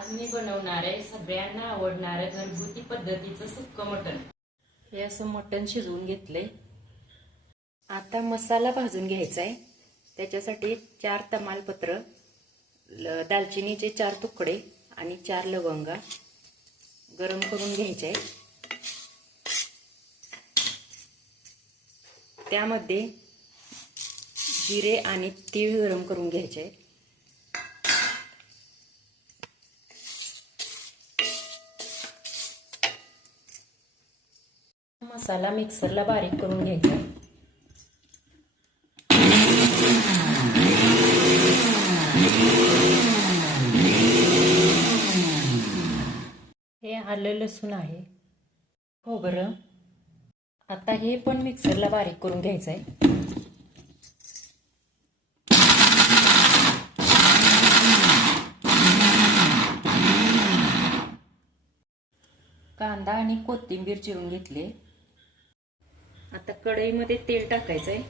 आज मी बनवणार आहे सगळ्यांना आवडणारं घरगुती पद्धतीचं सुक्क मटण. हे असं मटण शिजवून घेतलंय. आता मसाला भाजून घ्यायचा आहे त्याच्यासाठी चार तमालपत्र ल- दालचिनीचे चार तुकडे आणि चार लवंगा गरम करून घ्यायचे आहे त्यामध्ये जिरे आणि तीळ गरम करून घ्यायचे आहे मसाला मिक्सरला बारीक करून घ्यायचा. हे आलं लसूण आहे. हो खोबरं आता हे पण मिक्सरला बारीक करून घ्यायचं आहे कांदा आणि कोथिंबीर चिरून घेतले. आता कढईमध्ये तेल टाकायचंय.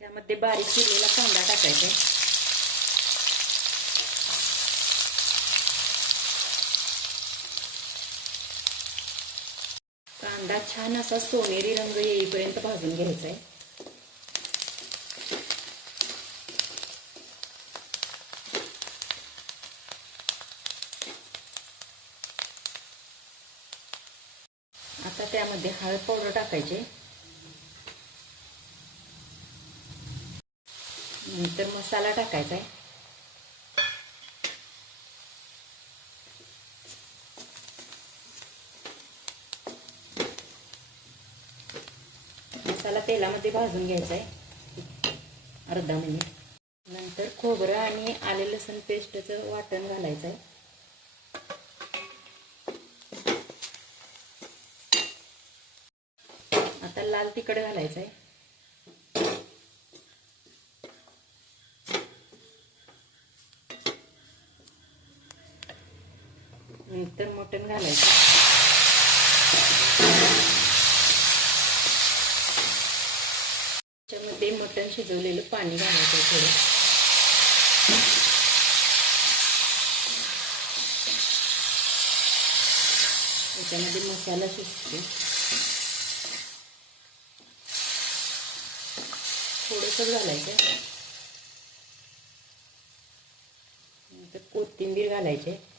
त्यामध्ये बारीक चिरलेला कांदा टाकायचा आहे. कांदा छान असा सोनेरी रंग येईपर्यंत भाजून घ्यायचा आहे आता त्यामध्ये हळद पावडर टाकायचे. नंतर मसाला टाकायचा आहे मसाला तेलामध्ये भाजून घ्यायचा आहे अर्धा मिनिट. नंतर खोबरं आणि आले लसूण पेस्टचं वाटण घालायचं आहे आता लाल तिखट घालायचं आहे नंतर मटण घालायचं. त्याच्यामध्ये मटण शिजवलेलं पाणी घालायचं थोडं. त्याच्यामध्ये मसाला शिजतो. थोडंसं घालायचं. नंतर कोथिंबीर घालायचे.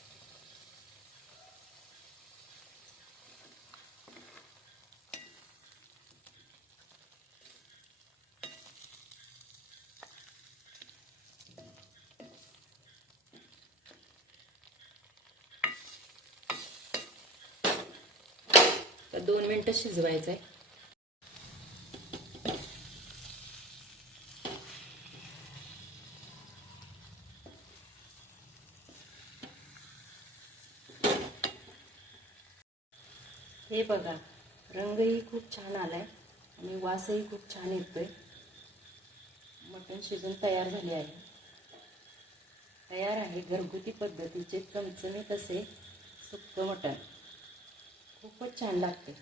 तर दोन मिनटं शिजवायचं आहे हे बघा रंगही खूप छान आलाय आणि वासही खूप छान येतोय. मटण शिजून तयार झाले आहे. तयार आहे घरगुती पद्धतीचे चमचमीत असे सुक्क मटण. poco de chanlate.